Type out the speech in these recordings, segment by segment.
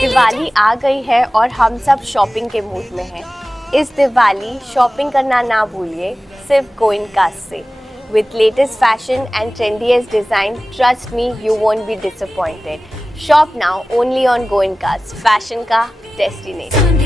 दिवाली आ गई है और हम सब शॉपिंग के मूड में हैं। इस दिवाली शॉपिंग करना ना भूलिए सिर्फ गोइनकास्ट से। With latest fashion and trendiest design, trust me, you won't be disappointed. Shop now only on Goincast, fashion का destination.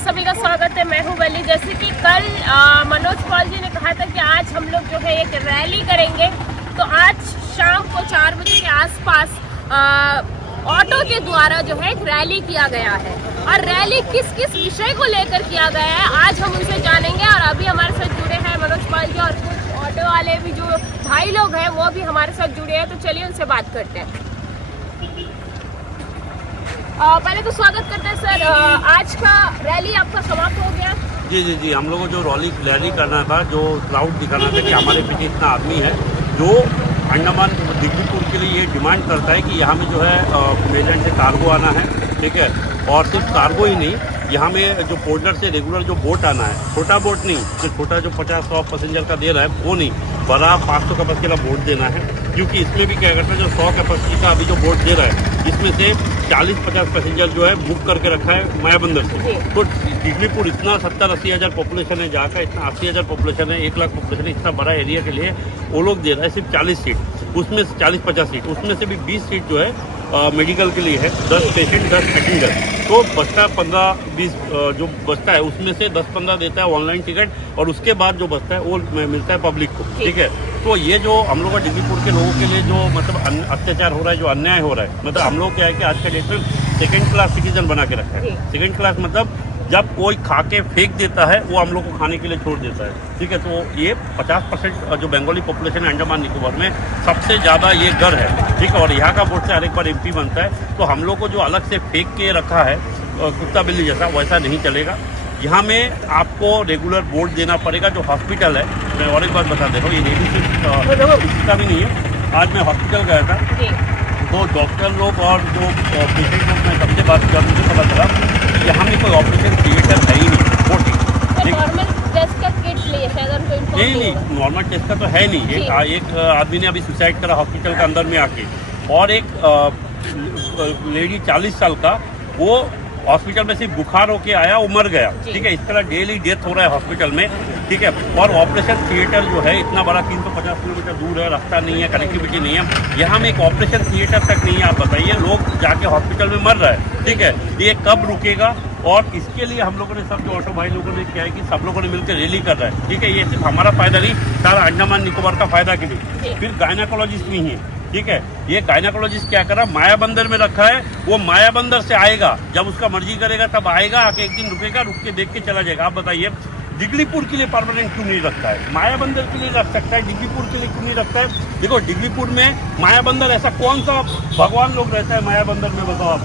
सभी का स्वागत है। मैं हूं वली। जैसे कि कल मनोज पॉल जी ने कहा था कि आज हम लोग जो है एक रैली करेंगे, तो आज शाम को 4 बजे के आसपास ऑटो के द्वारा जो है एक रैली किया गया है। और रैली किस किस विषय को लेकर किया गया है आज हम उनसे जानेंगे। और अभी हमारे साथ जुड़े हैं मनोज पॉल जी और कुछ ऑटो वाले भी जो भाई लोग हैं वो भी हमारे साथ जुड़े हैं, तो चलिए उनसे बात करते हैं। पहले तो स्वागत करते हैं सर। आज का रैली आपका समाप्त हो गया? जी, हम लोगों को जो रैली करना था, जो क्राउड दिखाना था कि हमारे पीछे इतना आदमी है जो अंडमान दिग्विपुर के लिए ये डिमांड करता है कि यहाँ में जो है मेलैंड से कार्गो आना है, ठीक है। और सिर्फ कार्गो ही नहीं, यहाँ में जो पोर्टर से रेगुलर जो बोट आना है, छोटा बोट नहीं, जो छोटा जो 50-100 पैसेंजर का दे रहा है वो नहीं, बड़ा 500 कैपेसिटी का बोट देना है। क्योंकि इसमें भी क्या करता है, जो 100 कैपेसिटी का अभी जो बोट दे रहा है इसमें से 40-50 पैसेंजर जो है बुक करके रखा है मायाबंदर से। तो दिग्विपुर इतना 70-80 हज़ार पॉपुलेशन है, जहाँ का इतना 80 हज़ार पॉपुलेशन है, 1 लाख पॉपुलेशन है, इतना बड़ा एरिया के लिए वो लोग दे रहा है सिर्फ 40 सीट, उसमें से 40-50 सीट, उसमें से भी 20 सीट जो है मेडिकल के लिए है, 10 पेशेंट 10 पैसेंजर। तो बचता 15-20 जो बचता है उसमें से 10-15 देता है ऑनलाइन टिकट, और उसके बाद जो बचता है वो मिलता है पब्लिक को, ठीक है। तो ये जो हम लोग का दिग्विपुर के लोगों के लिए जो मतलब अत्याचार हो रहा है, जो अन्याय हो रहा है, मतलब हम लोग क्या है कि आज का डेट में सेकेंड क्लास सिटीजन बना के रखा है। सेकेंड क्लास मतलब जब कोई खा के फेंक देता है वो हम लोग को खाने के लिए छोड़ देता है, ठीक है। तो ये 50% जो बंगाली पॉपुलेशन है अंडमान निकोबार में, सबसे ज़्यादा ये घर है, ठीक है। और यहाँ का वोट से हर एक बार MP बनता है। तो हम लोग को जो अलग से फेंक के रखा है कुत्ता बिल्ली जैसा, वैसा नहीं चलेगा। यहाँ में आपको रेगुलर वोट देना पड़ेगा। जो हॉस्पिटल है, मैं और एक बात बता दे रहा हूँ, ये किसी भी नहीं है। आज मैं हॉस्पिटल गया था, तो डॉक्टर लोग और जो पेशेंट लोग, मैं सबसे बात किया, मुझे पता चला यहाँ में कोई ऑपरेशन थिएटर है ही नहीं। नॉर्मल टेस्ट का किट लिए शायद नहीं, नॉर्मल टेस्ट का तो है नहीं। एक आदमी ने अभी सुसाइड करा हॉस्पिटल के अंदर में आके, और एक लेडी 40 साल का, वो हॉस्पिटल में सिर्फ बुखार होके आया, वो मर गया, ठीक है। इस तरह डेली डेथ हो रहा है हॉस्पिटल में, ठीक है। और ऑपरेशन थिएटर जो है इतना बड़ा 350 किलोमीटर दूर है, रास्ता नहीं है, कनेक्टिविटी नहीं है। यहाँ में एक ऑपरेशन थिएटर तक नहीं है। आप बताइए, लोग जाके हॉस्पिटल में मर रहा है, ठीक है। ये कब रुकेगा? और इसके लिए हम लोगों ने, सब जो ऑटो भाई लोगों ने क्या है कि सब लोगों ने मिलकर रैली कर रहा है, ठीक है। ये सिर्फ हमारा फायदा नहीं, सारा अंडमान निकोबार का फायदा के लिए। फिर गायनाकोलॉजिस्ट नहीं है, ठीक है। ये गायनाकोलॉजिस्ट क्या कर रहा है, मायाबंदर में रखा है। वो मायाबंदर से आएगा, जब उसका मर्जी करेगा तब आएगा, आके एक दिन रुकेगा, रुक के देख के चला जाएगा। आप बताइए, दिग्विपुर के लिए परमानेंट क्यों नहीं रखता है? मायाबंदर के लिए रख सकता है, दिग्विपुर के लिए क्यों नहीं रखता है? देखो, दिग्विपुर में मायाबंदर, ऐसा कौन सा भगवान लोग रहता है मायाबंदर में, बताओ आप।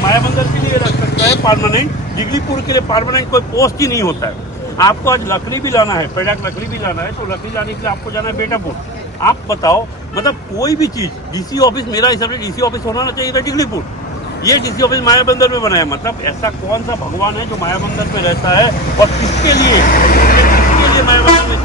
मायाबंदर के लिए रख सकता है परमानेंट, दिग्विपुर के लिए परमानेंट कोई पोस्ट ही नहीं होता है। आपको आज लकड़ी भी लाना है, पेड़ाक लकड़ी भी लाना है, तो लकड़ी लाने के लिए आपको जाना है बेटापुर। आप बताओ, मतलब कोई भी चीज़, डीसी ऑफिस, मेरा हिसाब से डीसी ऑफिस होना चाहिए था दिग्विपुर, ये डीसी ऑफिस मायाबंदर में बनाया। मतलब ऐसा कौन सा भगवान है जो मायाबंदर में रहता है, और किसके लिए इसलिए मायाबंदर में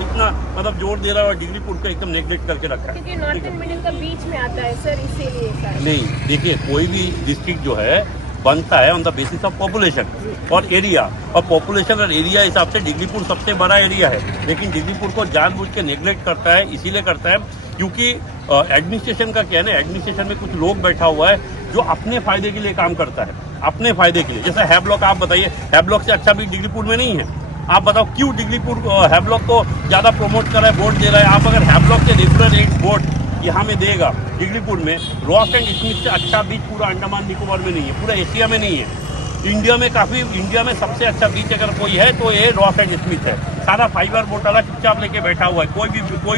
इतना मतलब जोर दे रहा है और डिग्रीपुर को एकदम नेग्लेक्ट करके रखा है। क्योंकि नॉर्थन मिडिल का बीच में आता है सर, इसीलिए सर। नहीं देखिए, कोई भी डिस्ट्रिक्ट जो है बनता है on the basis of population और एरिया, और पॉपुलेशन और एरिया हिसाब से डिग्रीपुर सबसे बड़ा एरिया है, लेकिन डिग्रीपुर को जानबूझ के नेग्लेक्ट करता है। इसीलिए करता है क्योंकि एडमिनिस्ट्रेशन का क्या है ना, एडमिनिस्ट्रेशन में कुछ लोग बैठा हुआ है जो अपने फायदे के लिए काम करता है, अपने फायदे के लिए। जैसे हैब्लॉक, आप बताइए, हैब्लॉक से अच्छा भी डिग्रीपुर में नहीं है। आप बताओ क्यों डिग्रीपुर हैब्लॉक को ज़्यादा प्रमोट कर रहा है, वोट दे रहा है। आप अगर हैब्लॉक के रेगुलर एक वोट यहाँ में देगा डिग्रीपुर में, रॉस एंड स्मिथ से अच्छा बीच पूरा अंडमान निकोबार में नहीं है, पूरा एशिया में नहीं है। इंडिया में सबसे अच्छा बीच अगर कोई है तो ये रॉस एंड स्मिथ है। सारा फाइबर बोट वाला चुपचाप लेके बैठा हुआ है, कोई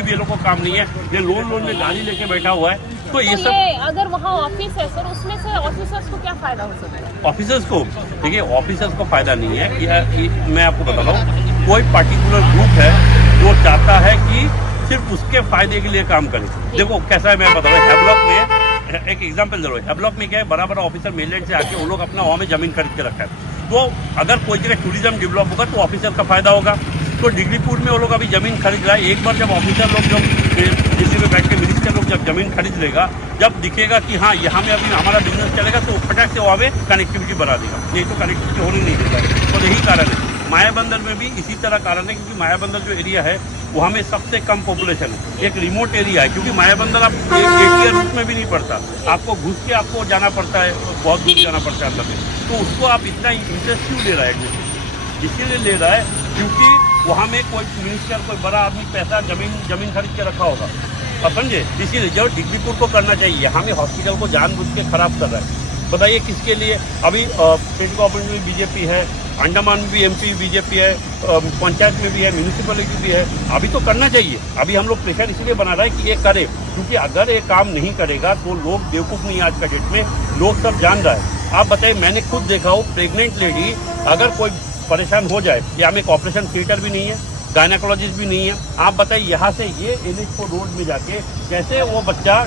भी ये लोग को काम नहीं है। ये लोन में गाड़ी लेके बैठा हुआ है। तो ये सब अगर वहाँ ऑफिस है सर, उसमें से ऑफिसर्स को क्या फायदा हो सकता है? ऑफिसर्स को, देखिए ऑफिसर्स को फायदा नहीं है कि मैं आपको बता रहा हूँ, कोई पर्टिकुलर ग्रुप है जो चाहता है कि सिर्फ उसके फायदे के लिए काम करे। देखो कैसा है, मैं बता रहा हूँ, हैब्लॉक में एक एग्जांपल जरूर, हैब्लॉक में क्या है, बड़ा बड़ा ऑफिसर मेनलैंड से आके वो लोग अपना वहाँ में जमीन खरीद के रखा है। तो अगर कोई जगह टूरिज्म डेवलप होगा तो ऑफिसर का फायदा होगा। तो डिग्रीपुर में वो लोग अभी जमीन खरीद रहा है। एक बार जब ऑफिसर लोग, जब दिल्ली में बैठ के मिनिस्टर लोग जब जमीन खरीद लेगा, जब दिखेगा कि हाँ यहाँ में अभी हमारा बिजनेस चलेगा, तो फटाक से वहाँ में कनेक्टिविटी बढ़ा देगा, नहीं तो कनेक्टिविटी होने नहीं देता है। तो यही कारण है। मायाबंदर में भी इसी तरह कारण है, क्योंकि मायाबंदर जो एरिया है वहाँ में सबसे कम पॉपुलेशन है, एक रिमोट एरिया है। क्योंकि मायाबंदर आप एटीआर रूट में भी नहीं पड़ता, आपको घुस के आपको जाना पड़ता है, बहुत दूर जाना पड़ता है अंदर में। तो उसको आप इतना इंटरेस्ट क्यों ले रहा है? इसीलिए ले रहा है क्योंकि वहाँ में कोई मिनिस्टर, कोई बड़ा आदमी पैसा जमीन खरीद के रखा होगा, अब समझे। इसीलिए जो डिग्रीपुर को करना चाहिए, यहाँ में हॉस्पिटल को जानबूझ के खराब कर रहा है। बताइए किसके लिए? अभी स्टेट गवर्नमेंट में बीजेपी है, अंडमान में भी एमपी बीजेपी है, पंचायत में भी है, म्यूनिसिपैलिटी भी है। अभी तो करना चाहिए। अभी हम लोग प्रेशर इसलिए बना रहा है कि ये करे, क्योंकि अगर ये काम नहीं करेगा तो लोग बेवकूफ़ नहीं, आज का डेट में लोग सब जान रहा है। आप बताइए, मैंने खुद देखा हो, प्रेग्नेंट लेडी अगर कोई परेशान हो जाए, यहाँ में एक ऑपरेशन थिएटर भी नहीं है, गायनाकोलॉजिस्ट भी नहीं है। आप बताइए यहाँ से ये NH4 रोड में जाके कैसे वो बच्चा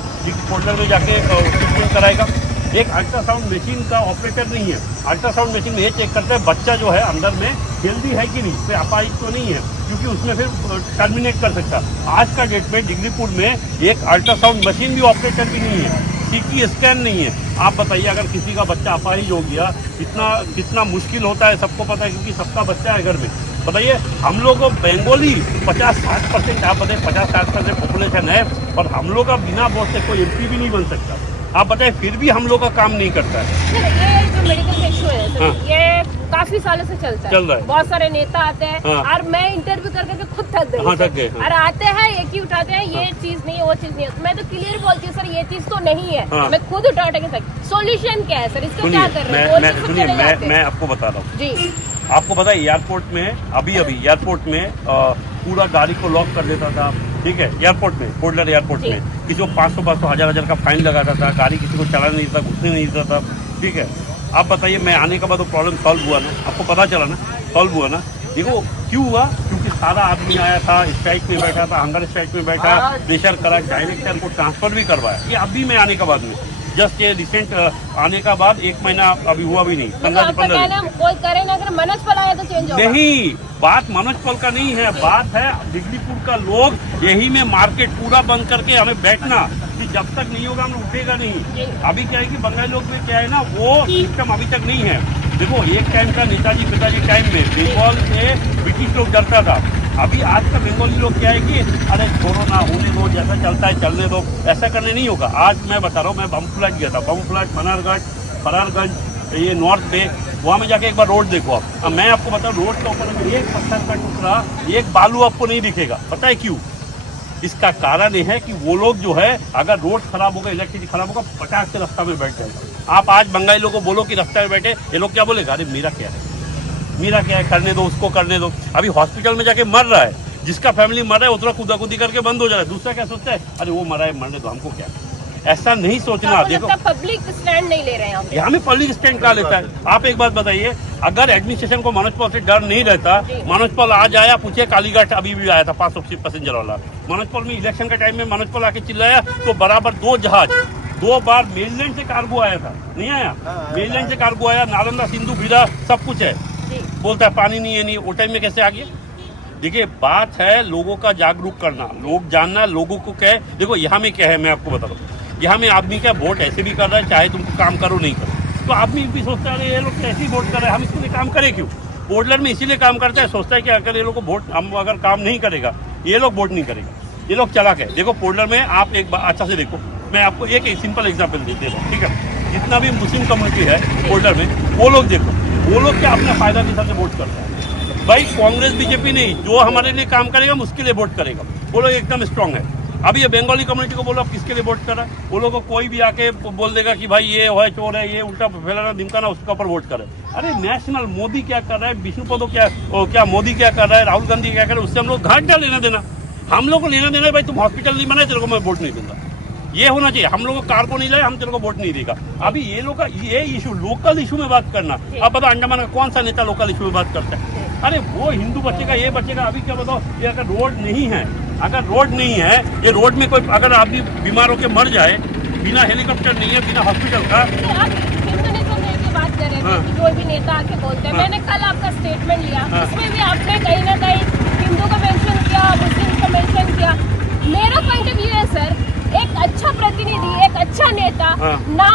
फोल्डर में जाके ट्रीटमेंट कराएगा? एक अल्ट्रासाउंड मशीन का ऑपरेटर नहीं है। अल्ट्रासाउंड मशीन में ये चेक करता है बच्चा जो है अंदर में हेल्दी है कि नहीं, फिर अपाहिज तो नहीं है, क्योंकि उसमें फिर टर्मिनेट कर सकता। आज का डेट में डिग्रीपुर में एक अल्ट्रासाउंड मशीन भी ऑपरेटर भी नहीं है, CT स्कैन नहीं है। आप बताइए अगर किसी का बच्चा अपाहिज हो गया, कितना मुश्किल होता है, सबको पता है, क्योंकि सबका बच्चा है घर में। बताइए, हम लोग बंगाली 50-60%, आप बताइए 50-60% पॉपुलेशन है, और हम लोग का बिना वोट से कोई MP भी नहीं बन सकता। आप बताइए, फिर भी हम लोग का काम नहीं करता है। सर, ये जो मेडिकल इशू है सर, ये काफी सालों से चल रहा है। बहुत सारे नेता आते हैं, और मैं इंटरव्यू करके खुद थक गई। और आते हैं एक ही उठाते हैं, ये चीज नहीं है, वो चीज नहीं है। मैं तो क्लियर बोलती हूँ सर, ये चीज तो नहीं है। मैं खुद उठा के सोल्यूशन क्या है सर, इसको क्या कर रहे हैं? मैं आपको बता रहा हूँ जी। आपको पता है एयरपोर्ट में अभी एयरपोर्ट में पूरा गाड़ी को लॉक कर देता था, ठीक है। एयरपोर्ट में, फोल्डर एयरपोर्ट में किसी को 500 1000 का फाइन लगाता था, गाड़ी किसी को चलाने नहीं देता, घुसने नहीं देता था, ठीक है। आप बताइए, मैं आने के बाद वो प्रॉब्लम सॉल्व हुआ ना? आपको पता चला ना, सॉल्व हुआ ना? देखो क्यों हुआ, क्योंकि सारा आदमी आया था, स्ट्राइक में बैठा था, हंगर स्ट्राइक में बैठा, प्रेशर करा, डायरेक्टर को ट्रांसफर भी करवाया। ये अभी मैं आने के बाद में, जस्ट ये रिसेंट आने का बाद 1 महीना अभी हुआ भी नहीं, 15 दिन। कोई करे ना, अगर मनोज पल आया तो चेंज होगा। नहीं, बात मनोज पल का नहीं है, बात है डिग्रीपुर का लोग यही में मार्केट पूरा बंद करके हमें बैठना, कि जब तक नहीं होगा हम उठेगा नहीं। अभी क्या है कि बंगाली लोग में क्या है ना, वो सिस्टम अभी तक नहीं है। देखो, एक टाइम का नेताजी पिताजी टाइम में बंगाल से ब्रिटिश लोग डरता था। अभी आज का बंगाली लोग क्या है कि अरे छोड़ो ना, होने दो, जैसा चलता है चलने दो, ऐसा करने नहीं होगा। आज मैं बता रहा हूँ, मैं बमफ्लैट गया था, बमफ्लैट, फरारगंज, ये नॉर्थ पे, वहाँ में जाके एक बार रोड देखो आप। अब मैं आपको बताऊँ, रोड के ऊपर एक पत्थर का टुकड़ा, एक बालू आपको नहीं दिखेगा। पता है क्यों? इसका कारण ये है कि वो लोग जो है, अगर रोड खराब होगा, इलेक्ट्रिसिटी खराब होगा, पटाख से रास्ता में बैठ जाएगा। आप आज बंगाली लोगों को बोलो कि रास्ते में बैठे, ये लोग क्या बोलेगा? अरे मेरा क्या है, करने दो, उसको करने दो। अभी हॉस्पिटल में जाके मर रहा है, जिसका फैमिली मर रहा है उतना कूदा-कूदी करके बंद हो जा रहा है। दूसरा क्या सोचता है? अरे वो मरा है, मरने दो, हमको क्या। ऐसा नहीं सोचना। देखो, पब्लिक स्टैंड नहीं ले रहे हैं यहाँ में पब्लिक स्टैंड कहाँ लेता है? आप एक बात बताइए, अगर एडमिनिस्ट्रेशन को मनोज पॉल से डर नहीं रहता, मनोज पॉल आज आया, पूछे कालीघाट अभी भी आया था 500 पैसेंजर वाला, मनोज पॉल में इलेक्शन के टाइम में मनोज पॉल आके चिल्लाया तो बराबर 2 जहाज, 2 बार मेनलैंड से कार्गो आया था, नहीं आया? मेनलैंड से कार्गो आया, नालंदा, सिंधु, भिरा, सब कुछ है। बोलता है पानी नहीं है, नहीं, वो टाइम में कैसे आ गया? देखिए बात है लोगों का जागरूक करना, लोग जानना, लोगों को क्या है। देखो यहाँ में क्या है मैं आपको बता रहा हूँ, यहाँ में आदमी क्या वोट ऐसे भी कर रहा है, चाहे तुमको काम करो नहीं करो, तो आदमी भी सोचता है ये लोग ऐसे ही वोट कर रहे हैं, हम इसके लिए काम करें क्यों। पोर्टलैंड में इसीलिए काम करता है, सोचता है कि अगर ये लोग को वोट, हम अगर काम नहीं करेगा ये लोग वोट नहीं करेगा, ये लोग चला गए। देखो पोर्टलैंड में आप एक बार अच्छा से देखो, मैं आपको एक सिंपल एग्जाम्पल दे रहा हूँ, ठीक है। जितना भी मुस्लिम कम्युनिटी है पोर्टलैंड में, वो लोग देखो, वो लोग क्या अपना फायदा के हिसाब से वोट करता है। भाई कांग्रेस बीजेपी नहीं, जो हमारे लिए काम करेगा हम उसके लिए वोट करेगा, वो लोग एकदम स्ट्रांग है। अभी ये बंगाली कम्युनिटी को बोलो आप किसके लिए वोट कर रहा है, वो लोग को कोई भी आके बोल देगा कि भाई ये है चोर है, ये उल्टा फैलाना दिमकाना, उसके ऊपर वोट करे। अरे नेशनल मोदी क्या कर रहा है, विष्णुपदो क्या मोदी क्या कर रहा है, राहुल गांधी क्या कर रहा है, उससे हम लोग घाट क्या लेना देना। हम लोग को लेना देना है भाई, तुम हॉस्पिटल नहीं बनाए तेरे को मैं वोट नहीं दूंगा, ये होना चाहिए। हम लोग को कार को नहीं लाए, हम तेरे को वोट नहीं देगा। अभी ये लोग का ये इशू, लोकल इशू में बात करना। अब बताओ अंडमान का कौन सा नेता लोकल इशू में बात करता है। अरे वो हिंदू बचेगा, ये बचेगा। अभी क्या बताओ, ये अगर रोड नहीं है, अगर रोड नहीं है, ये रोड में कोई अगर आदमी बीमार होकर मर जाए, बिना हेलीकॉप्टर नहीं है, बिना हॉस्पिटल का। बात कर रहे थे कि जो भी नेता आके बोलते हैं, मैंने कल आपका स्टेटमेंट लिया, उसमें भी आपने कहीं ना कहीं हिंदू को मेंशन किया, मुस्लिम को मेंशन किया। मेरा पॉइंट ऑफ व्यू है सर, एक अच्छा प्रतिनिधि, एक अच्छा नेता ना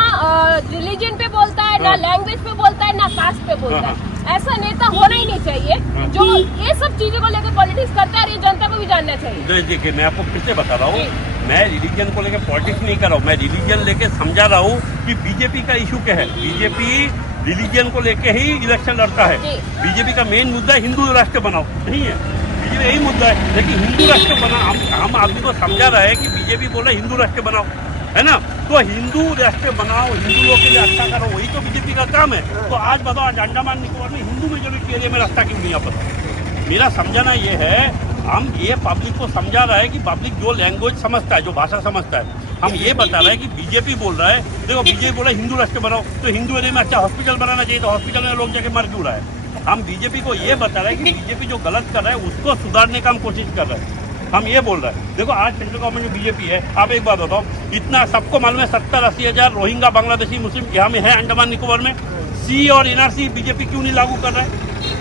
रिलीजन पे बोलता है, ना लैंग्वेज पे बोलता है, ना कास्ट पे बोलता है। ऐसा नेता होना ही नहीं चाहिए जो ये सब चीजों को लेकर पॉलिटिक्स करता है, और ये जनता को भी जानना चाहिए। देखिए मैं आपको फिर से बता रहा हूँ, मैं रिलीजन को लेकर पॉलिटिक्स नहीं कर रहा हूँ, मैं रिलीजन लेके समझा रहा हूँ कि बीजेपी का इशू क्या है। बीजेपी रिलीजन को लेके ही इलेक्शन लड़ता है। बीजेपी का मेन मुद्दा हिंदू राष्ट्र बनाओ नहीं है, बीजेपी यही मुद्दा है। लेकिन हिंदू राष्ट्र बना, हम आदमी को समझा रहे हैं कि बीजेपी बोल रहा है हिंदू राष्ट्र बनाओ, है ना। तो हिंदू राष्ट्र बनाओ, हिंदू लोगों के लिए अच्छा करो, वही तो बीजेपी का काम है। तो आज बताओ, आज अंडमान निकोबार में हिंदू मेजोरिटी एरिया में रास्ता क्यों नहीं आप बताओ। मेरा समझाना ये है, हम ये पब्लिक को समझा रहा है कि पब्लिक जो लैंग्वेज समझता है, जो भाषा समझता है, हम ये बता रहे हैं कि बीजेपी बोल रहा है, देखो बीजेपी बोल रहा है हिंदू राष्ट्र बनाओ, तो हिंदू एरिया में अच्छा हॉस्पिटल बनाना चाहिए, तो हॉस्पिटल में लोग जाके मर क्यों रहा है। हम बीजेपी को ये बता रहे हैं कि बीजेपी जो गलत कर रहा है उसको सुधारने का हम कोशिश कर रहे हैं। हम ये बोल रहे हैं, देखो आज सेंट्रल गवर्नमेंट में बीजेपी है। आप एक बात बताओ, इतना सबको मालूम है 70-80 हज़ार रोहिंग्या बांग्लादेशी मुस्लिम यहाँ में है अंडमान निकोबार में। सी और एनआरसी बीजेपी क्यों नहीं लागू कर रहा है,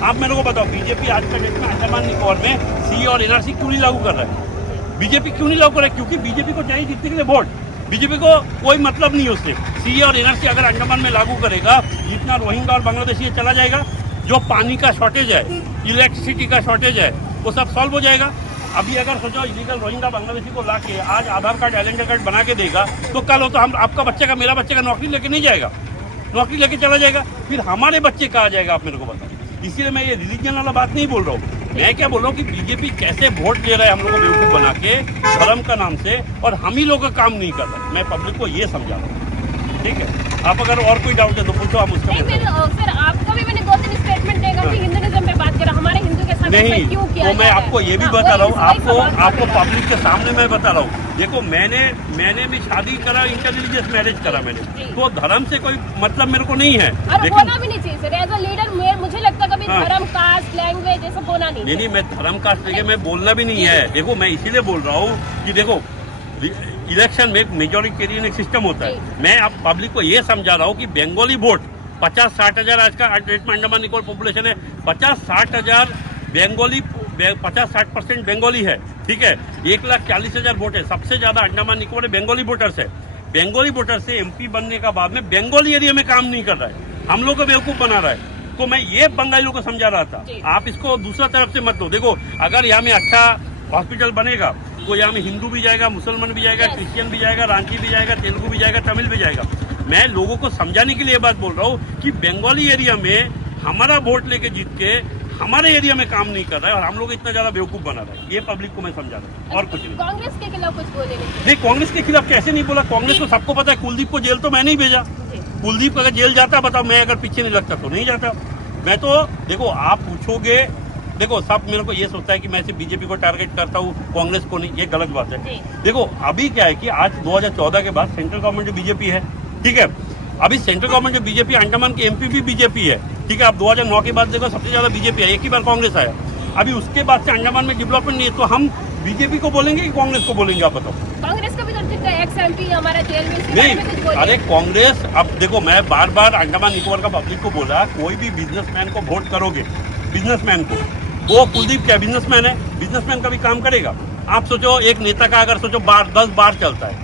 आप मेरे को बताओ। बीजेपी आज का डेट में अंडमान निकोबार में सी और एनआरसी क्यों नहीं लागू कर रहा है, बीजेपी क्यों नहीं लागू कर रहा है? क्योंकि बीजेपी को चाहिए जीतने के लिए वोट, बीजेपी को कोई मतलब नहीं है उससे। सी और एनआरसी अगर अंडमान में लागू करेगा, जितना रोहिंग्या और बांग्लादेशी चला जाएगा, जो पानी का शॉर्टेज है, इलेक्ट्रिसिटी का शॉर्टेज है, वो सब सॉल्व हो जाएगा। अभी अगर सोचो इलीगल रोहिंग्या बांग्लादेशी को ला के आज आधार कार्ड आइडेंटिटी कार्ड बना के देगा, तो कल हो तो हम आपका बच्चे का, मेरा बच्चे का नौकरी लेके नहीं जाएगा, नौकरी लेके चला जाएगा, फिर हमारे बच्चे कहाँ जाएगा आप मेरे को बताइए। इसीलिए मैं ये रिलीजन वाला बात नहीं बोल रहा हूँ। मैं क्या बोल रहा हूँ कि बीजेपी कैसे वोट ले रहा है हम लोग को बेवकूफ़ बना के धर्म का नाम से, और हम ही लोग का काम नहीं कर रहे। मैं पब्लिक को ये समझा रहा हूँ, ठीक है। आप अगर और कोई डाउट है तो पूछो, हम उसका सर आपका भी मैंने 2-3 स्टेटमेंट देगा कि हिंदुइज्म पे बात कर रहा, हमारे हिंदू के साथ नहीं, क्यों किया तो मैं आपको ये भी बता रहा हूँ, आपको पब्लिक के सामने मैं बता रहा हूँ। देखो मैंने भी शादी करा, इंटररिलीजियस मैरिज करा मैंने, तो धर्म से कोई मतलब मेरे को नहीं है। और होना भी नहीं चाहिए सर, एज अ लीडर मुझे लगता है कभी धर्म, कास्ट, लैंग्वेज ये सब होना नहीं। मैं धर्म कास्ट लेके मैं बोलना भी नहीं है। देखो मैं इसीलिए बोल रहा हूँ कि देखो इलेक्शन में एक मेजोरिटेरियन एक सिस्टम होता है। मैं आप पब्लिक को ये समझा रहा हूँ कि बंगाली वोट 50-60 हज़ार आज का डेट में अंडमान निकोबार पॉपुलेशन है, 50-60 हज़ार बंगाली, 50-60% बंगाली है, ठीक है। 1,40,000 वोट है, सबसे ज्यादा अंडमान निकोबार बंगाली वोटर्स है। बंगाली वोटर से एमपी बनने का बाद में बंगाली एरिया में काम नहीं कर रहा है, हम लोग को बेवकूफ बना रहा है। तो मैं ये बंगालियों को समझा रहा था, आप इसको दूसरा तरफ से मत लो। देखो अगर यहाँ में अच्छा हॉस्पिटल बनेगा तो यहाँ में हिंदू भी जाएगा, मुसलमान भी जाएगा, क्रिश्चियन भी जाएगा, रांची भी जाएगा, तेलुगु भी जाएगा, तमिल भी जाएगा। मैं लोगों को समझाने के लिए बात बोल रहा हूँ कि बंगाली एरिया में हमारा वोट लेके जीत के हमारे एरिया में काम नहीं कर रहा है, और हम लोग इतना ज्यादा बेवकूफ बना रहे हैं। ये पब्लिक को मैं समझा रहा हूँ, और कुछ नहीं। कांग्रेस के खिलाफ कुछ बोले नहीं, कांग्रेस के खिलाफ कैसे नहीं बोला? कांग्रेस को सबको पता है, कुलदीप को जेल तो मैं नहीं भेजा। कुलदीप अगर जेल जाता, बताओ मैं अगर पीछे नहीं लगता तो नहीं जाता। मैं तो देखो, आप पूछोगे, देखो सब मेरे को ये सोचता है कि मैं सिर्फ बीजेपी को टारगेट करता हूँ, कांग्रेस को नहीं, ये गलत बात है। देखो अभी क्या है कि आज 2014 के बाद सेंट्रल गवर्नमेंट में बीजेपी है, ठीक है। अभी सेंट्रल गवर्नमेंट में बीजेपी, अंडमान के एमपी भी बीजेपी है, ठीक है। आप 2009 के बाद देखो सबसे ज्यादा बीजेपी है, एक ही बार कांग्रेस आया। अभी उसके बाद से अंडमान में डेवलपमेंट नहीं है, तो हम बीजेपी को बोलेंगे कि कांग्रेस को बोलेंगे? आप बताओ। कांग्रेस का भी तो एक्स एमपी हमारा जेल में नहीं, अरे कांग्रेस, अब देखो मैं बार बार अंडमान निकोबार का पब्लिक को बोला, कोई भी बिजनेसमैन को वोट करोगे, बिजनेसमैन को, वो कुलदीप क्या बिजनेसमैन है, बिजनेसमैन का भी काम करेगा। आप सोचो एक नेता का अगर सोचो 10 बार चलता है,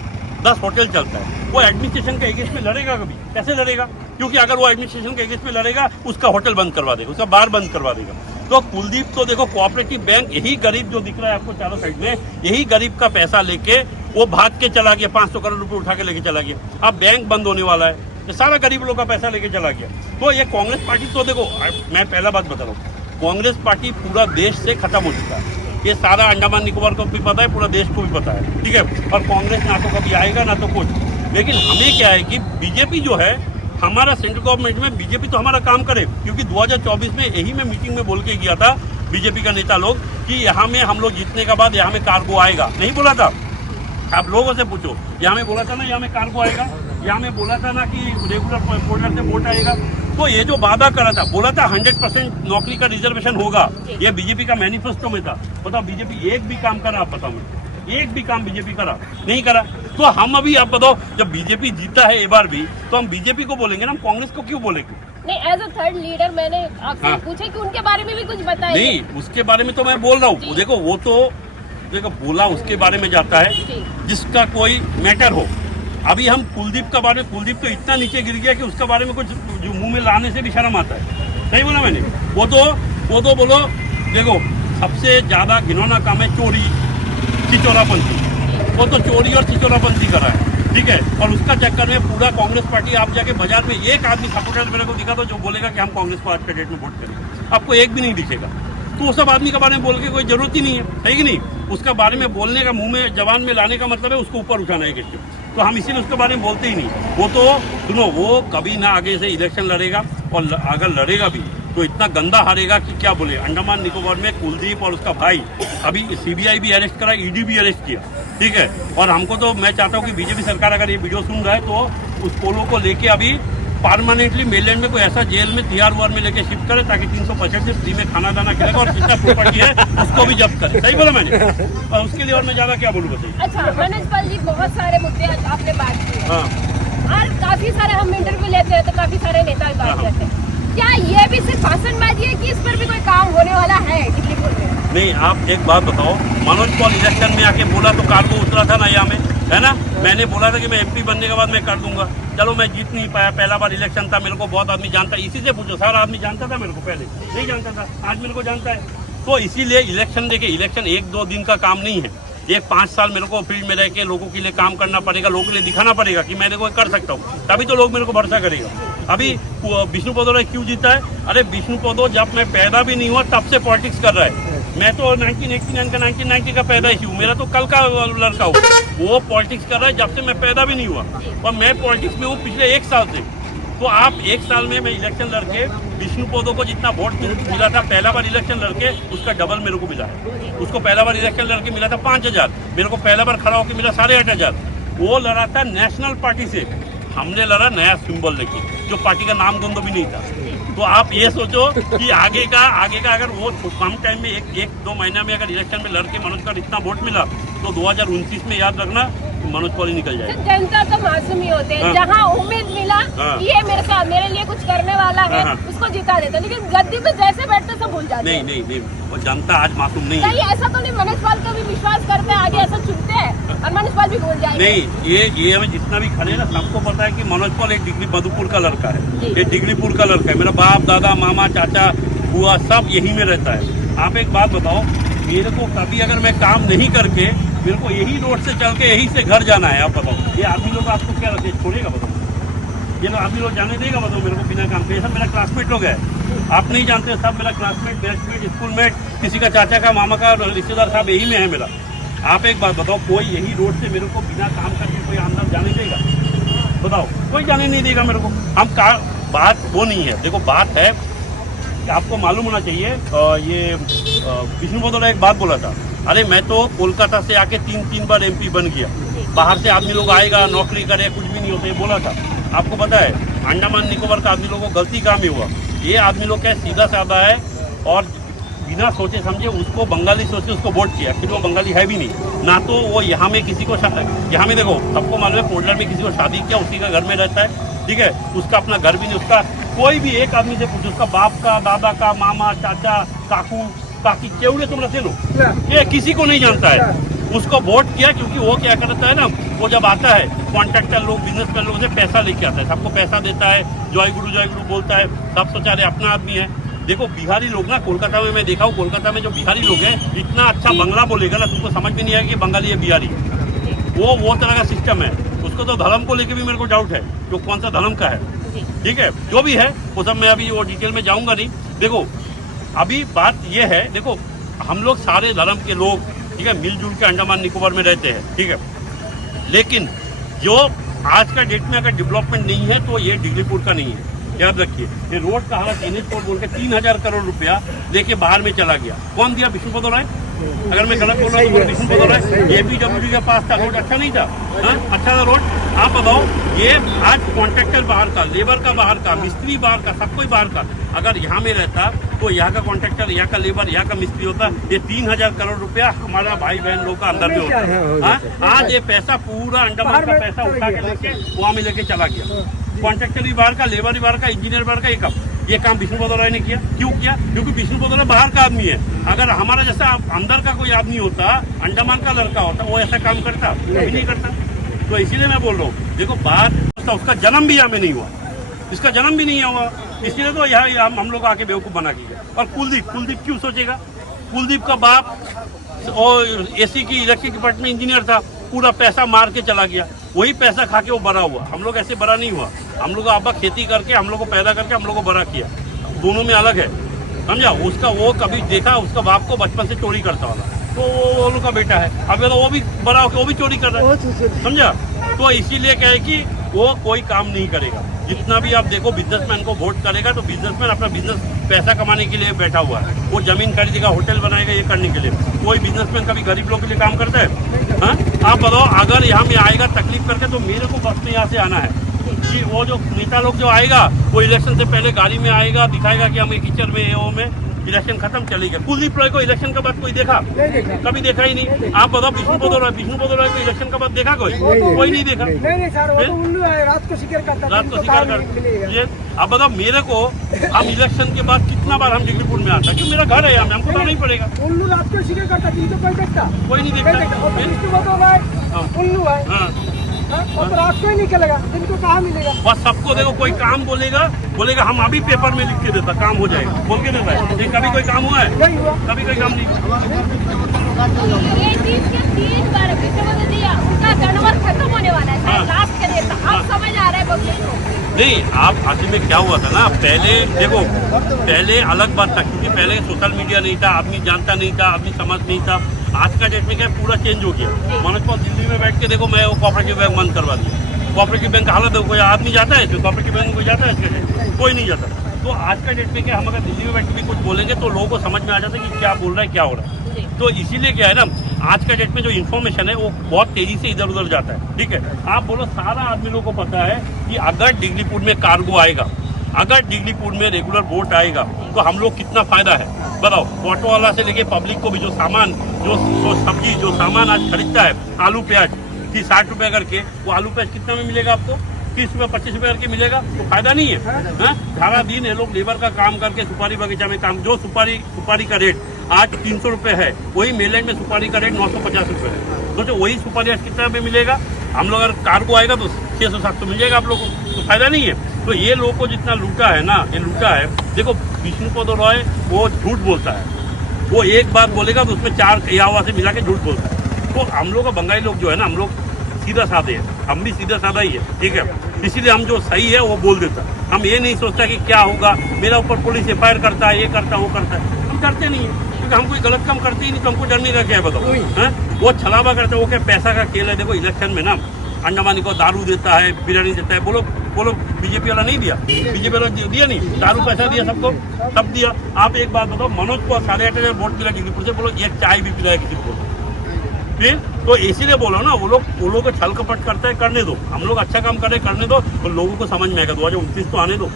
10 होटल चलता है, वो एडमिनिस्ट्रेशन के अगेंस्ट में लड़ेगा कभी? कैसे लड़ेगा? क्योंकि अगर वो एडमिनिस्ट्रेशन के अगेंस्ट में लड़ेगा, उसका होटल बंद करवा देगा, उसका बार बंद करवा देगा। तो कुलदीप तो देखो कोऑपरेटिव बैंक, यही गरीब जो दिख रहा है आपको चारों साइड में, यही गरीब का पैसा लेके वो भाग के चला गया, 500 करोड़ रुपए उठा के लेके चला गया। अब बैंक बंद होने वाला है, ये सारा गरीब लोग का पैसा लेके चला गया। तो ये कांग्रेस पार्टी तो देखो, मैं पहला बात बता रहा हूँ, कांग्रेस पार्टी पूरा देश से खत्म हो चुका है। ये सारा अंडमान निकोबार को भी पता है, पूरा देश को भी पता है, ठीक है। और कांग्रेस ना तो कभी आएगा ना तो कुछ। लेकिन हमें क्या है कि बीजेपी जो है, हमारा सेंट्रल गवर्नमेंट में बीजेपी तो हमारा काम करे, क्योंकि 2024 में यही मैं मीटिंग में बोल के गया था बीजेपी का नेता लोग कि यहाँ में हम लोग जीतने के बाद यहाँ में कार्गो आएगा। नहीं बोला था? आप लोगों से पूछो, यहाँ में बोला था ना यहाँ में कार्गो आएगा, यहाँ में बोला था ना कि रेगुलर पोर्टल से वोट आएगा। तो ये जो वादा करा था, बोला था 100% नौकरी का रिजर्वेशन होगा, ये बीजेपी का मैनिफेस्टो में था। बताओ बीजेपी एक भी काम करा? आप बताओ मुझे, एक भी काम बीजेपी करा? नहीं करा। तो हम अभी आप बताओ, जब बीजेपी जीता है एक बार भी, तो हम बीजेपी को बोलेंगे ना, हम कांग्रेस को क्यों बोलेंगे? नहीं, एज अ थर्ड लीडर मैंने आपसे पूछा कि उनके बारे में भी कुछ बताइए। नहीं, उसके बारे में तो मैं बोल रहा हूँ। देखो वो तो देखो बोला उसके बारे में जाता है जिसका कोई मैटर हो। अभी हम कुलदीप का बारे में, कुलदीप तो इतना नीचे गिर गया कि उसका बारे में कुछ जो मुंह में लाने से भी शर्म आता है। सही बोला मैंने? वो तो बोलो, देखो सबसे ज्यादा घिनौना काम है चोरी चिचोरापंथी। वो तो चोरी और चिचोरापंथी करा है, ठीक है। और उसका चक्कर में पूरा कांग्रेस पार्टी, आप जाके बाजार में एक आदमी सपोर्टर मेरे को दिखा दो जो बोलेगा कि हम कांग्रेस को आज के डेट में वोट करेंगे, आपको एक भी नहीं दिखेगा। तो वो सब आदमी के बारे में बोल के कोई जरूरत ही नहीं है, है कि नहीं? उसका बारे में बोलने का, मुंह में जवान में लाने का मतलब है उसको ऊपर उठाना है किसी। तो हम इसीलिए उसके बारे में बोलते ही नहीं। वो तो सुनो, वो कभी ना आगे से इलेक्शन लड़ेगा, और अगर लड़ेगा भी तो इतना गंदा हारेगा कि क्या बोले। अंडमान निकोबार में कुलदीप और उसका भाई, अभी सीबीआई भी अरेस्ट करा, ईडी भी अरेस्ट किया, ठीक है। और हमको तो, मैं चाहता हूँ कि बीजेपी सरकार अगर ये वीडियो सुन रहा है तो उस पोलो को लेके अभी परमानेंटली मेलैंड में कोई ऐसा जेल में तिहाड़ वार में लेके शिफ्ट करे, ताकि 365 से फ्री में खाना दाना खिलाएगा, और जितना प्रॉपर्टी है उसको भी जब्त करे। सही बोला मैंने? और उसके लिए और मैं ज्यादा क्या बोलूँ बताइए। अच्छा मनोज पाल जी, बहुत सारे मुद्दे आपने बात की है, और काफी सारे हम इंटरव्यू लेते हैं तो काफी सारे नेता बात करते हैं। क्या ये भी सिर्फ भाषणबाजी है कि इस पर भी कोई काम होने वाला है दिल्लीपुर में? नहीं, आप एक बात बताओ, मनोज पॉल इलेक्शन में आके बोला तो कार्गो उतरा था ना यहाँ में, है ना? मैंने बोला था कि मैं एमपी बनने के बाद मैं कर दूंगा। चलो मैं जीत नहीं पाया, पहला बार इलेक्शन था, मेरे को बहुत आदमी जानता है, इसी से पूछो, सारा आदमी जानता था मेरे को, पहले नहीं जानता था, आज मेरे को जानता है। तो इसीलिए इलेक्शन, देखिए इलेक्शन 1-2 दिन का काम नहीं है, एक 5 साल मेरे को फील्ड में रह के लोगों के लिए काम करना पड़ेगा, लोगों के लिए दिखाना पड़ेगा कि मैं देखो कर सकता हूँ, तभी तो लोग मेरे को भरोसा करेगा। अभी विष्णु पदो क्यों जीता है? अरे विष्णु पदो जब मैं पैदा भी नहीं हुआ तब से पॉलिटिक्स कर रहा है। मैं तो 1989 का 1990 का पैदाइशी हूँ, मेरा तो कल का लड़का हूँ। वो पॉलिटिक्स कर रहा है जब से मैं पैदा भी नहीं हुआ, और मैं पॉलिटिक्स में हूँ पिछले 1 साल से। तो आप 1 साल में मैं इलेक्शन लड़के, विष्णु पदो को जितना वोट मिला था पहला बार इलेक्शन लड़के, उसका डबल मेरे को मिला है। उसको पहला बार इलेक्शन लड़के मिला था 5000, मेरे को पहला बार खड़ा होकर मिला 8500। वो लड़ा था नेशनल पार्टी से, हमने लड़ा नया सिंबल लेके, जो पार्टी का नाम गंदो भी नहीं था। तो आप ये सोचो कि आगे का अगर वो कम टाइम में 1-2 महीना में अगर इलेक्शन में लड़के मनोज का इतना वोट मिला, तो 2029 में याद रखना मनोज पॉल ही निकल जाएगा। जनता तो मासूम ही होते हैं, जहाँ उम्मीद मिला ये मेरे लिए कुछ करने वाला है, उसको जिता देता, लेकिन गद्दी पे जैसे बैठते सब भूल जाते हैं। नहीं, वो जनता आज मासूम नहीं है। ऐसा तो नहीं, मनोज पाल का भी विश्वास करते हैं, आगे ऐसा चुनते हैं और मनोज पाल भी भूल जाएंगे। नहीं, ये हमें जितना भी खड़े ना, सबको पता है कि मनोज पाल एक डिग्री मधुपुर का लड़का है, एक डिग्रीपुर का लड़का है। मेरा बाप दादा मामा चाचा बुआ सब यही में रहता है। आप एक बात बताओ, मेरे को कभी अगर मैं काम नहीं करके, मेरे को यही रोड से चल के यही से घर जाना है, आप बताओ, ये आदमी लोग आपको क्या रखे छोड़ेगा? बताओ, ये लोग आदमी लोग जाने देगा? बताओ मेरे को बिना काम के। सब मेरा क्लासमेट लोग है, आप नहीं जानते, सब मेरा क्लासमेट, बैचमेट, स्कूलमेट, किसी का चाचा का मामा का रिश्तेदार साहब यही में है मेरा। आप एक बात बताओ, कोई यही रोड से मेरे को बिना काम करके कोई अंदर जाने देगा? बताओ, कोई जाने नहीं देगा मेरे को। हम बात वो नहीं है, देखो बात है कि आपको मालूम होना चाहिए। ये विष्णु पदो ने एक बात बोला था, अरे मैं तो कोलकाता से आके 3 बार एमपी बन गया, बाहर से आदमी लोग आएगा नौकरी करे, कुछ भी नहीं होता, ये बोला था। आपको पता है अंडमान निकोबार का आदमी लोगों को गलती काम ही हुआ। ये आदमी लोग क्या सीधा साधा है, और बिना सोचे समझे उसको बंगाली सोचे उसको वोट किया, फिर वो बंगाली है भी नहीं ना। तो वो यहाँ में किसी को, यहाँ में देखो सबको मालूम है, पोर्टलर में किसी को शादी किया, उसी का घर में रहता है, ठीक है, उसका अपना घर भी नहीं, उसका कोई भी एक आदमी से पूछो, उसका बाप का, दादा का, मामा, चाचा, काकू, बाकी केवड़े तुम रहते लो, ये किसी को नहीं जानता है। उसको वोट किया क्योंकि वो क्या करता है ना, वो जब आता है कॉन्ट्रैक्टर लोग, बिजनेसमैन लोग से पैसा लेके आता है, सबको पैसा देता है, जय गुरु बोलता है, सब सोचा रहे अपना आदमी है। देखो बिहारी लोग ना, कोलकाता में मैं देखा हूँ, कोलकाता में जो बिहारी लोग हैं इतना अच्छा बंगला बोलेगा ना, तुमको समझ में नहीं आएगा कि बंगाली है बिहारी। वो तरह का सिस्टम है। उसको तो धर्म को लेके भी मेरे को डाउट है, जो कौन सा धर्म का है। ठीक है, जो भी है वो सब मैं अभी वो डिटेल में जाऊंगा नहीं। देखो अभी बात ये है, देखो हम लोग सारे धर्म के लोग, ठीक है, मिलजुल के अंडमान निकोबार में रहते हैं, ठीक है, लेकिन जो आज का डेट में अगर डेवलपमेंट नहीं है तो ये डिग्रीपुर का नहीं है। याद रखिए, ये रोड का हालत NH4 बोल के 3000 करोड़ रुपया लेके बाहर में चला गया। कौन दिया? विष्णुपद राय। अगर मैं गलत बोल रहा हूँ तो विष्णुपद राय। APWD के पास था, रोड अच्छा नहीं था, अच्छा था रोड। आप बताओ, ये आज कॉन्ट्रैक्टर बाहर का, लेबर का बाहर का, मिस्त्री बाहर का, सब कोई बाहर का। अगर यहाँ में रहता तो यहाँ का कॉन्ट्रैक्टर, यहाँ का लेबर, यहाँ का मिस्त्री होता, ये 3000 करोड़ रुपया हमारा भाई बहन लोग का अंदर में होता। आज ये पैसा पूरा अंडमान का पैसा उठा के लेके वहाँ में लेके चला गया। कॉन्ट्रैक्टर भी बाहर का, लेबर भी बाहर का, इंजीनियर बाहर का। ये काम विष्णुपद राय ने किया। क्यों किया? क्योंकि विष्णुपद राय बाहर का आदमी है। अगर हमारा जैसा अंदर का कोई आदमी होता, अंडमान का लड़का होता, वो ऐसा काम करता? कभी नहीं करता। तो इसीलिए मैं बोल रहा हूँ, देखो बात, उसका जन्म भी यहाँ में नहीं हुआ, इसका जन्म भी नहीं हुआ, इसलिए तो यहाँ हम लोग आके बेवकूफ़ बना के गया। और कुलदीप क्यों सोचेगा? कुलदीप का बाप और AC की इलेक्ट्रिक डिपार्टमेंट इंजीनियर था, पूरा पैसा मार के चला गया, वही पैसा खा के वो बड़ा हुआ। हम लोग ऐसे बड़ा नहीं हुआ। हम लोग आबा खेती करके, हम लोग को पैदा करके हम लोग को बड़ा किया, दोनों में अलग है, समझा। उसका वो कभी देखा उसका बाप को बचपन से चोरी करता वाला, तो वो लोग का बेटा है, अब तो वो भी बड़ा होकर वो भी चोरी कर रहा है, समझा। तो इसीलिए क्या है कि वो कोई काम नहीं करेगा। जितना भी आप देखो बिजनेसमैन को वोट करेगा तो बिजनेसमैन अपना बिजनेस पैसा कमाने के लिए बैठा हुआ है। वो जमीन खरीदेगा, होटल बनाएगा, ये करने के लिए। कोई बिजनेसमैन कभी गरीब लोगों के लिए काम करता है? हाँ, आप बताओ, अगर यहाँ में आएगा तकलीफ करके तो मेरे को बस में यहाँ से आना है कि वो जो नेता लोग जो आएगा वो इलेक्शन से पहले गाड़ी में आएगा, दिखाएगा कि हम कीचड़ में वो में, इलेक्शन खत्म, चली गया। कुलदीप राय को इलेक्शन के बाद कोई देखा? कभी देखा ही नहीं। आप बताओ, विष्णुपद राय को इलेक्शन के बाद देखा कोई नहीं देखा। रात को शिकार करता। ये अब बताओ मेरे को, हम इलेक्शन के बाद कितना बार हम डिग्रीपुर में आता, क्योंकि मेरा घर है यहाँ में, हमको तो नहीं पड़ेगा। उल्लू रात को शिकार करता, कोई नहीं देखता। और रात को ही निकलेगा, दिन को कहाँ मिलेगा? बस सबको देखो, कोई काम बोलेगा हम अभी पेपर में लिख के देता, काम हो जाएगा, बोल के देता है। लेकिन कभी कोई काम हुआ है? कभी कोई काम नहीं। ये चीज के 3 बार विष्णुपद दिया, उनका जनवर खत्म होने वाला है, लास्ट के देता। अब समझ आ रहा है पब्लिक को। नहीं, आप असल में क्या हुआ था ना, पहले देखो, पहले अलग बात था, क्योंकि पहले सोशल मीडिया नहीं था, आदमी जानता नहीं था, आदमी समझ नहीं था। आज का डेट में क्या पूरा चेंज हो गया। मनोज पॉल दिल्ली में बैठ के देखो, मैं वो कोऑपरेटिव बैंक बंद करवा दिया। कोऑपरेटिव बैंक का हालत है, कोई आदमी जाता है तो कोऑपरेटिव बैंक में कोई जाता है? कोई नहीं जाता। तो आज का डेट में क्या, हम अगर दिल्ली में बैठ के भी कुछ बोलेंगे तो लोगों को समझ में आ जाता है कि क्या बोल रहा है, क्या हो रहा है। तो इसीलिए क्या है ना, आज का डेट में जो इन्फॉर्मेशन है वो बहुत तेजी से इधर उधर जाता है। ठीक है, आप बोलो, सारा आदमी लोगों को पता है कि अगर डिग्रीपुर में कार्गो आएगा, अगर डिग्रीपुर में रेगुलर बोट आएगा तो हम लोग कितना फायदा है। बताओ, ऑटो वाला से लेके पब्लिक को भी जो सामान, जो सब्जी, जो सामान आज खरीदता है, आलू प्याज की 60 रुपये करके, वो आलू प्याज कितना में मिलेगा आपको? 30 रुपये 25 रुपये करके मिलेगा। तो फायदा नहीं है। सारा दिन ये लोग लेबर का काम करके सुपारी बगीचा में काम, जो सुपारी का रेट आज 300 रुपये है, वही मेलैंड में सुपारी का रेट 950 रुपये है। सोचो वही सुपारी आज कितना में मिलेगा? हम लोग अगर कार्गो आएगा तो 600-700 मिल जाएगा आप लोगों को, तो फायदा नहीं है। तो ये लोगों को जितना लूटा है ना, ये लूटा है। देखो विष्णुपद राय वो झूठ बोलता है, वो एक बात बोलेगा तो उसमें 4 यावा से मिला के झूठ बोलता है। तो हम लोग का बंगाली लोग जो है ना, हम लोग सीधा साधे हैं, हम भी सीधा साधा ही है, ठीक है। इसीलिए हम जो सही है वो बोल देता, हम ये नहीं सोचता कि क्या होगा, मेरा ऊपर पुलिस FIR करता है, ये करता है, वो करता है। हम करते नहीं है, क्योंकि हम कोई गलत काम करते ही नहीं, तो हमको डरने का क्या है बताओ। वो छलावा करता है, वो क्या पैसा का खेल है। देखो इलेक्शन में ना अंडमानी को दारू देता है, बिरयानी देता है। बोलो बीजेपी वाला नहीं दिया? बीजेपी वाला दिया नहीं, दारू पैसा दिया सबको, सब दिया। आप एक बात बताओ, मनोज को 8,500 वोट मिला डिग्रीपुर से, बोलो एक चाय भी पिलाया किसी को? फिर तो इसीलिए बोलो ना, वो लोग को छल कपट करते हैं, करने दो। हम लोग अच्छा काम करें, करने दो, तो लोगों को समझ में आएगा। 2029 तो आने दो,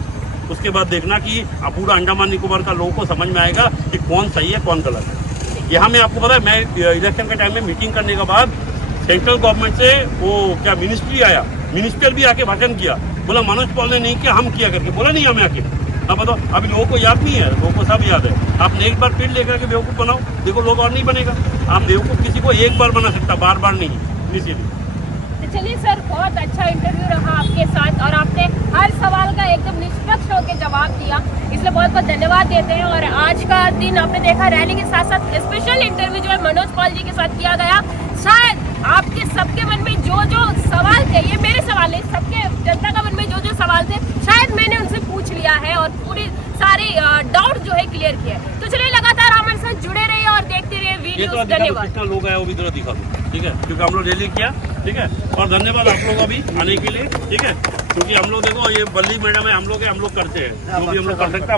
उसके बाद देखना कि पूरा अंडमान निकोबार का लोगों को समझ में आएगा कि कौन सही है, कौन गलत है। यहाँ में आपको पता है, मैं इलेक्शन के टाइम में मीटिंग करने के बाद सेंट्रल गवर्नमेंट से वो क्या मिनिस्ट्री आया, मिनिस्टर भी आके भाषण किया, बोला मनोज पॉल ने नहीं किया, हम किया करके। बोला नहीं हमें आके, अब बताओ, अभी लोगों को याद नहीं है, लोगों को सब याद है। आपने एक बार फिर लेकर के बेवकूफ़ बनाओ, देखो लोग और नहीं बनेगा। आप बेवकूफ़ किसी को एक बार बना सकता, बार बार नहीं, इसीलिए। तो चलिए सर, बहुत अच्छा इंटरव्यू रहा आपके साथ और आपने हर सवाल का एकदम निष्पक्ष होकर जवाब दिया, इसलिए बहुत बहुत धन्यवाद देते हैं। और आज का दिन आपने देखा रैली के साथ साथ स्पेशल इंटरव्यू जो है मनोज पॉल जी के साथ किया गया। शायद आपके सबके मन में जो जो सवाल थे, ये मेरे सवाल नहीं, सबके जनता का मन में जो जो सवाल थे शायद मैंने उनसे पूछ लिया है और पूरी सारी डाउट जो है क्लियर किया है। तो चलिए लगातार हमारे साथ जुड़े रहिए और देखते रहिए वीडियो। धन्यवाद। कितना लोग आए वो भी जरा दिखा दो, ठीक है, क्योंकि हम लोग रैली किया, ठीक है। और धन्यवाद आप लोग अभी आने के लिए, ठीक है, क्योंकि हम लोग देखो ये बल्ली मैडम है, हम लोग करते हैं जो भी हम लोग कर सकते हैं।